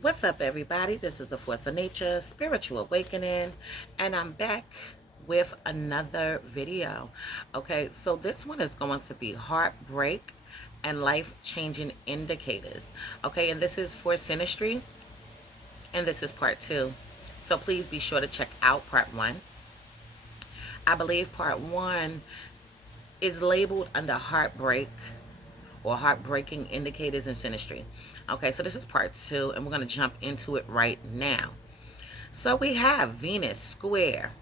What's up, everybody? This is the Force of Nature Spiritual Awakening, and I'm back with another video. Okay, so this one is going to be Heartbreak and Life-Changing Indicators. Okay, and this is for Synastry, and this is part 2. So please be sure to check out part 1. I believe part 1 is labeled under Heartbreak or Heartbreaking Indicators in Synastry. Okay, so this is part 2, and we're going to jump into it right now. So we have Venus square,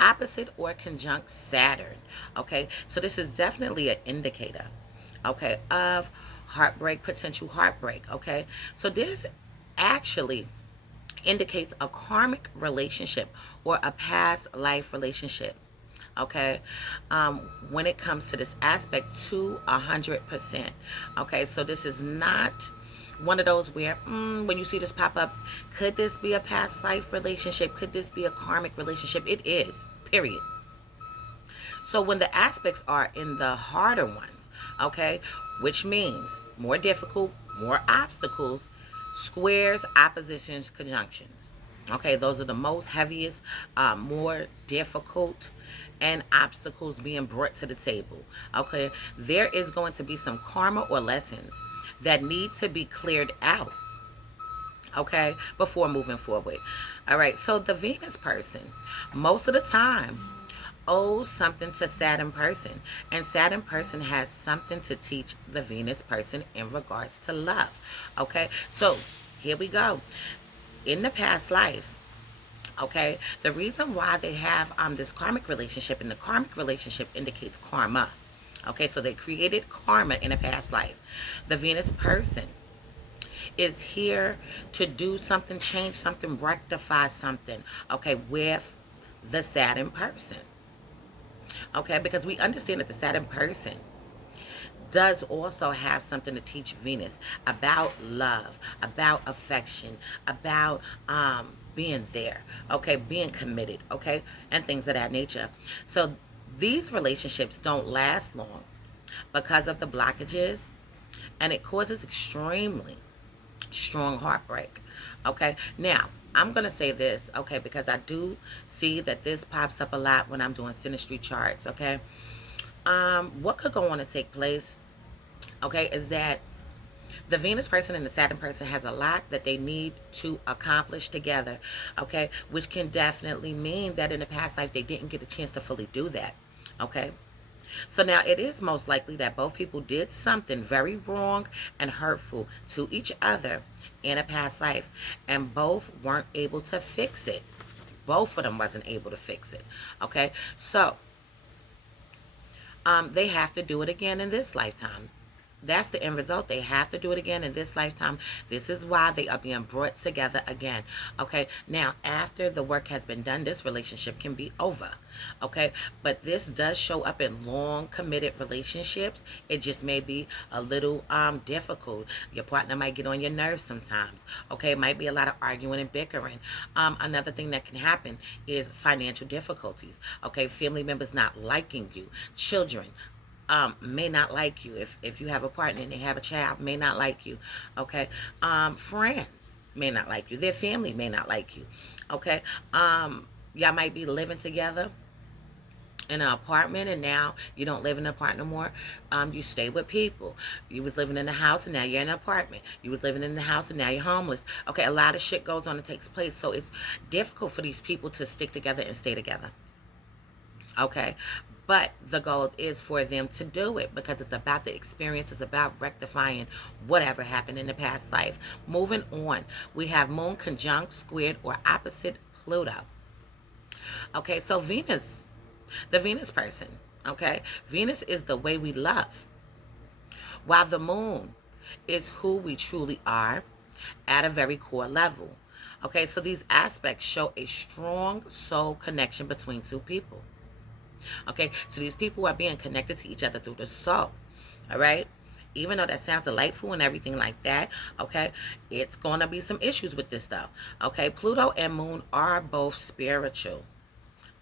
opposite or conjunct Saturn. Okay, so this is definitely an indicator, okay, of heartbreak, potential heartbreak. Okay, so this actually indicates a karmic relationship or a past life relationship. Okay, when it comes to this aspect, to 100%. Okay, so this is not one of those where when you see this pop up, could this be a past life relationship, could this be a karmic relationship? It is, period. So when the aspects are in the harder ones, okay, which means more difficult, more obstacles, squares, oppositions, conjunctions. Okay, those are the most heaviest, more difficult, and obstacles being brought to the table. Okay, there is going to be some karma or lessons that need to be cleared out, okay, before moving forward. All right, so the Venus person, most of the time, owes something to Saturn person, and Saturn person has something to teach the Venus person in regards to love. Okay, so here we go. In the past life, okay, the reason why they have this karmic relationship, and the karmic relationship indicates karma. Okay, so they created karma in a past life. The Venus person is here to do something, change something, rectify something, okay, with the Saturn person. Okay, because we understand that the Saturn person does also have something to teach Venus about love, about affection, about being there, okay, being committed, okay, and things of that nature. So these relationships don't last long because of the blockages, and it causes extremely strong heartbreak. Okay, now I'm gonna say this, okay, because I do see that this pops up a lot when I'm doing synastry charts. Okay, what could go on to take place, okay, is that the Venus person and the Saturn person has a lot that they need to accomplish together, okay, which can definitely mean that in the past life they didn't get a chance to fully do that. Okay, so now it is most likely that both people did something very wrong and hurtful to each other in a past life, and both weren't able to fix it. Both of them wasn't able to fix it. Okay, so they have to do it again in this lifetime. That's the end result. They have to do it again in this lifetime. This is why they are being brought together again. Okay, now after the work has been done, this relationship can be over. Okay, but this does show up in long committed relationships. It just may be a little difficult. Your partner might get on your nerves sometimes. Okay, it might be a lot of arguing and bickering. Another thing that can happen is financial difficulties. Okay, family members not liking you, children may not like you. If you have a partner and they have a child, may not like you. Okay, friends may not like you. Their family may not like you. Okay, y'all might be living together in an apartment, and now you don't live in an apartment no more. You stay with people. You was living in a house and now you're in an apartment. You was living in the house and now you're homeless. Okay, a lot of shit goes on and takes place, so it's difficult for these people to stick together and stay together. Okay, but the goal is for them to do it because it's about the experience. It's about rectifying whatever happened in the past life. Moving on, we have Moon conjunct, squared, or opposite Pluto. Okay, so Venus, the Venus person, okay, Venus is the way we love, while the Moon is who we truly are at a very core level. Okay, so these aspects show a strong soul connection between two people. Okay, so these people are being connected to each other through the soul. All right, even though that sounds delightful and everything like that, okay, it's going to be some issues with this though. Okay, Pluto and Moon are both spiritual.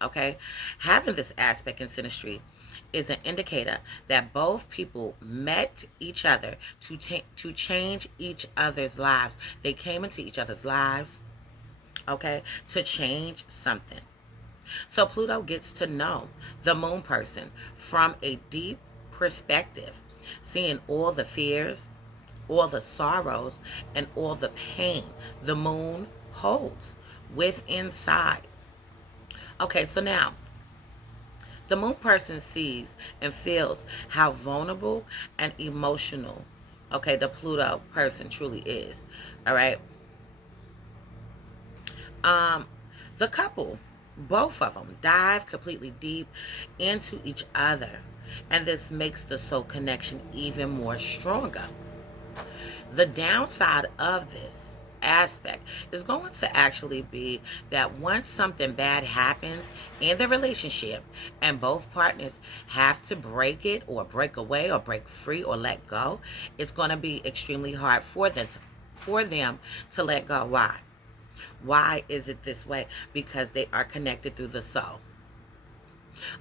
Okay, having this aspect in synastry is an indicator that both people met each other to change each other's lives. They came into each other's lives, okay, to change something. So Pluto gets to know the moon person from a deep perspective, seeing all the fears, all the sorrows, and all the pain the moon holds with inside. Okay, so now the moon person sees and feels how vulnerable and emotional, okay, the Pluto person truly is. All right. Um, the couple, both of them, dive completely deep into each other, and this makes the soul connection even more stronger. The downside of this aspect is going to actually be that once something bad happens in the relationship and both partners have to break it or break away or break free or let go, it's going to be extremely hard for them to let go. Why is it this way? Because they are connected through the soul.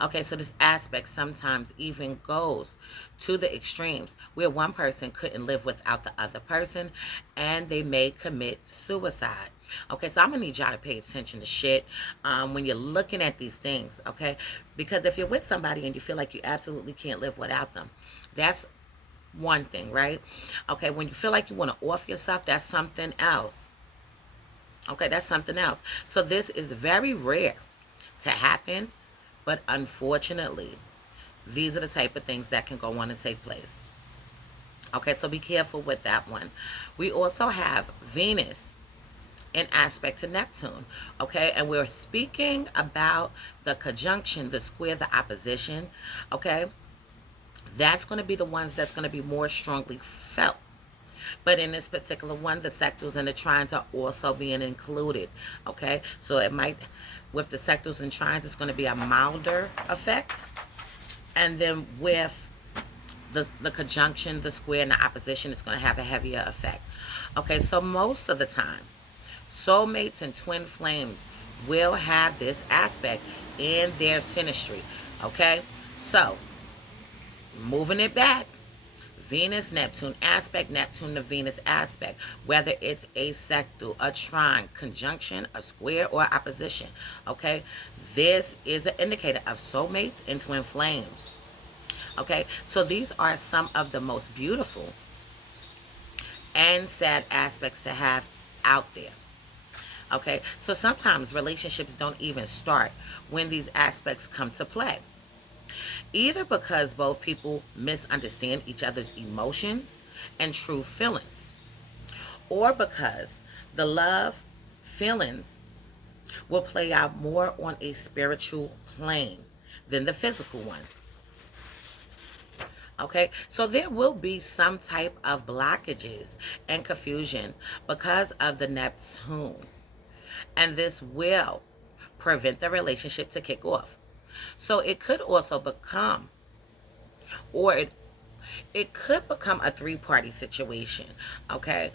Okay, so this aspect sometimes even goes to the extremes where one person couldn't live without the other person and they may commit suicide. Okay, so I'm going to need y'all to pay attention to shit when you're looking at these things, okay? Because if you're with somebody and you feel like you absolutely can't live without them, that's one thing, right? Okay, when you feel like you want to off yourself, that's something else. Okay, that's something else. So this is very rare to happen, but unfortunately, these are the type of things that can go on and take place. Okay, so be careful with that one. We also have Venus in aspect to Neptune. Okay, and we're speaking about the conjunction, the square, the opposition. Okay, that's going to be the ones that's going to be more strongly felt. But in this particular one, the sectors and the trines are also being included. Okay, so it might, with the sectors and trines, it's going to be a milder effect. And then with the conjunction, the square, and the opposition, it's going to have a heavier effect. Okay, so most of the time, soulmates and twin flames will have this aspect in their synastry. Okay, so moving it back. Venus, Neptune aspect, Neptune to Venus aspect, whether it's a sectal, a trine, conjunction, a square, or opposition, okay? This is an indicator of soulmates and twin flames, okay? So these are some of the most beautiful and sad aspects to have out there, okay? So sometimes relationships don't even start when these aspects come to play. Either because both people misunderstand each other's emotions and true feelings, or because the love feelings will play out more on a spiritual plane than the physical one. Okay, so there will be some type of blockages and confusion because of the Neptune, and this will prevent the relationship to kick off. So it could also become, or it could become a three-party situation, okay?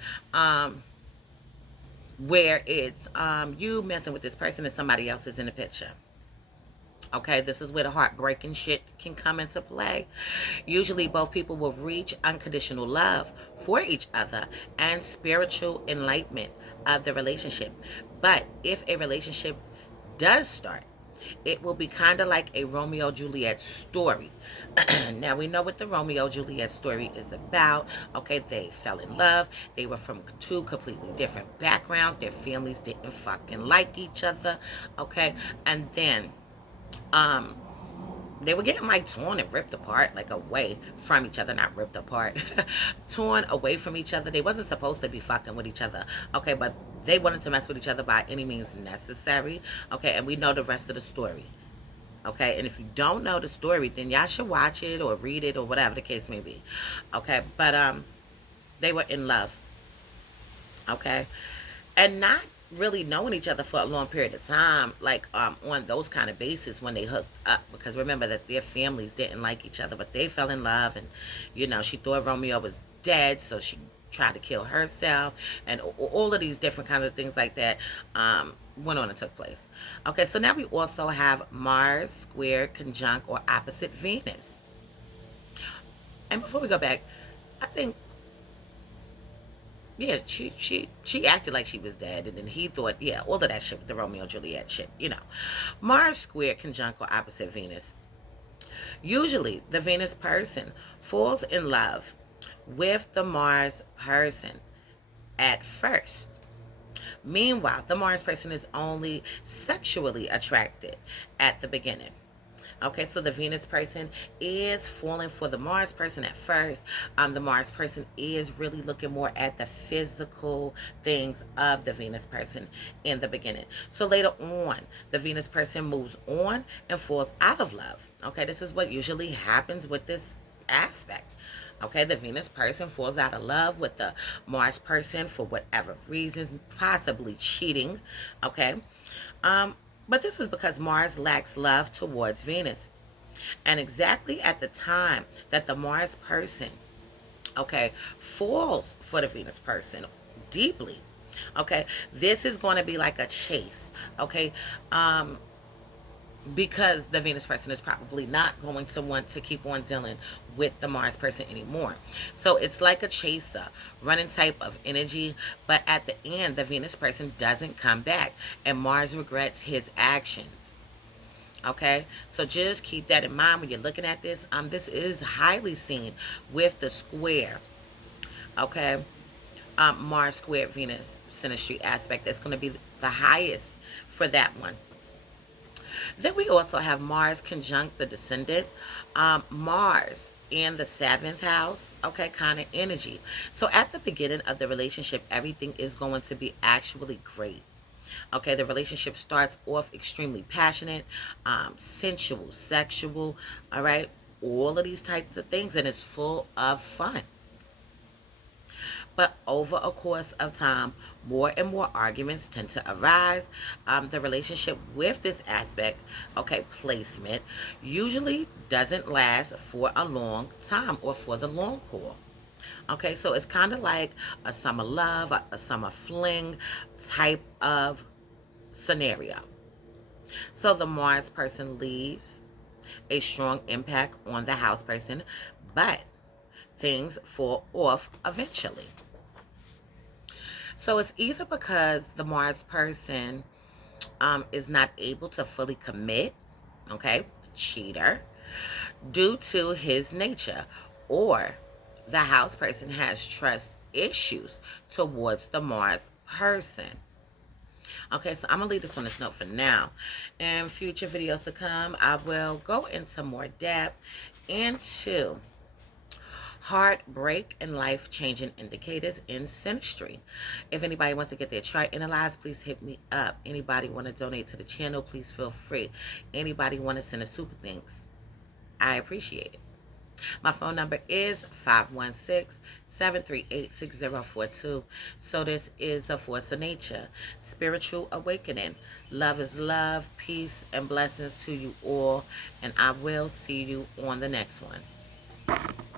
Where it's you messing with this person and somebody else is in the picture. Okay, this is where the heartbreaking shit can come into play. Usually both people will reach unconditional love for each other and spiritual enlightenment of the relationship. But if a relationship does start, it will be kind of like a Romeo-Juliet story. Now, we know what the Romeo-Juliet story is about. Okay, they fell in love. They were from two completely different backgrounds. Their families didn't fucking like each other. Okay, and then they were getting like torn and ripped apart, like away from each other, not ripped apart, torn away from each other. They wasn't supposed to be fucking with each other, okay, but they wanted to mess with each other by any means necessary, okay, and we know the rest of the story, okay, and if you don't know the story, then y'all should watch it or read it or whatever the case may be, okay, but they were in love, okay, and not really knowing each other for a long period of time, like on those kind of bases when they hooked up, because remember that their families didn't like each other, but they fell in love, and you know, she thought Romeo was dead, so she tried to kill herself, and all of these different kinds of things like that went on and took place. Okay, so now we also have Mars square conjunct or opposite Venus. And before we go back, I think, yeah, she acted like she was dead, and then he thought, yeah, all of that shit with the Romeo and Juliet shit, you know. Mars square conjunct or opposite Venus. Usually, the Venus person falls in love with the Mars person at first. Meanwhile, the Mars person is only sexually attracted at the beginning. Okay, so the Venus person is falling for the Mars person at first. The Mars person is really looking more at the physical things of the Venus person in the beginning. So later on, the Venus person moves on and falls out of love. Okay, this is what usually happens with this aspect. Okay, the Venus person falls out of love with the Mars person for whatever reasons, possibly cheating. Okay, but this is because Mars lacks love towards Venus. And exactly at the time that the Mars person, okay, falls for the Venus person deeply, okay, this is going to be like a chase, okay, because the Venus person is probably not going to want to keep on dealing with the Mars person anymore. So it's like a chaser, running type of energy, but at the end, the Venus person doesn't come back, and Mars regrets his actions. Okay, so just keep that in mind when you're looking at this. This is highly seen with the square. Okay, Mars squared Venus synastry aspect. That's going to be the highest for that one. Then we also have Mars conjunct the descendant. Mars in the seventh house, okay, kind of energy. So at the beginning of the relationship, everything is going to be actually great. Okay, the relationship starts off extremely passionate, sensual, sexual, all right, all of these types of things, and it's full of fun. But over a course of time, more and more arguments tend to arise. The relationship with this aspect, okay, placement, usually doesn't last for a long time or for the long haul. Okay, so it's kind of like a summer love, a summer fling type of scenario. So the Mars person leaves a strong impact on the house person, but things fall off eventually. So it's either because the Mars person is not able to fully commit, okay, cheater, due to his nature, or the house person has trust issues towards the Mars person. Okay, so I'm going to leave this on this note for now. In future videos to come, I will go into more depth into heartbreak and life-changing indicators in synastry. If anybody wants to get their chart analyzed, please hit me up. Anybody want to donate to the channel, please feel free. Anybody want to send us super things, I appreciate it. My phone number is 516-738-6042. So this is a force of nature, spiritual awakening. Love is love, peace, and blessings to you all. And I will see you on the next one.